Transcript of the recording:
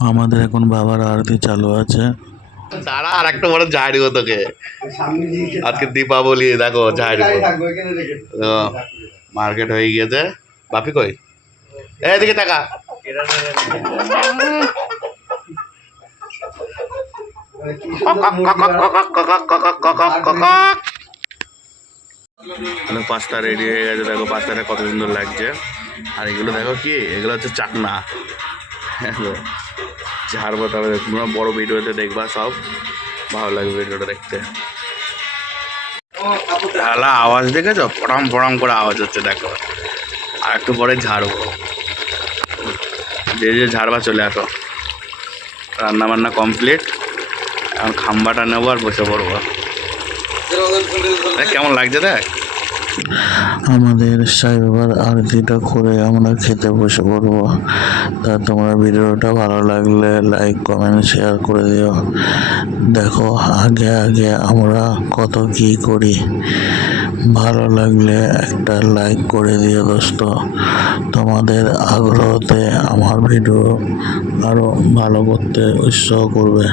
আমাদের এখন বাবার আরতি চালু আছে। দাঁড়া, আর একটা বড় ঝাড় দিব তোকে। আজকে দীপাবলি, দেখো ঝাড় দিব। মার্কেট হয়ে গিয়েছে। বাপি কই? এদিকে টাকা পাস্তা রেডি হয়ে গেছে। দেখো পাস্তাটা কত সুন্দর লাগছে। আর এগুলো দেখো কি, এগুলো হচ্ছে চাকনা। ঝাড়বো, তবে তোমরা বড় ভিডিওতে দেখবা, সব ভালো লাগবে ভিডিওটা দেখতে। ঢালা আওয়াজ দেখেছো? পড়াম পড়াম করে আওয়াজ হচ্ছে, দেখো। আর একটু পরে ঝাড়বো। যে ঝাড়বা চলে আসো। রান্না বান্না কমপ্লিট। এখন খাম্বাটা নেবো আর বসে পড়বো। কেমন লাগছে দেখ। আমাদের সাই বাবার আরতিটা করে আমরা খেতে বসে পড়বো। তা তোমরা ভিডিওটা ভালো লাগলে লাইক কমেন্ট শেয়ার করে দিও। দেখো আগে আগে আমরা কত কি করি। ভালো লাগলে একটা লাইক করে দিও দোস্ত। তোমাদের আগ্রহতে আমার ভিডিও আরো ভালো করতে উৎসাহ করবে।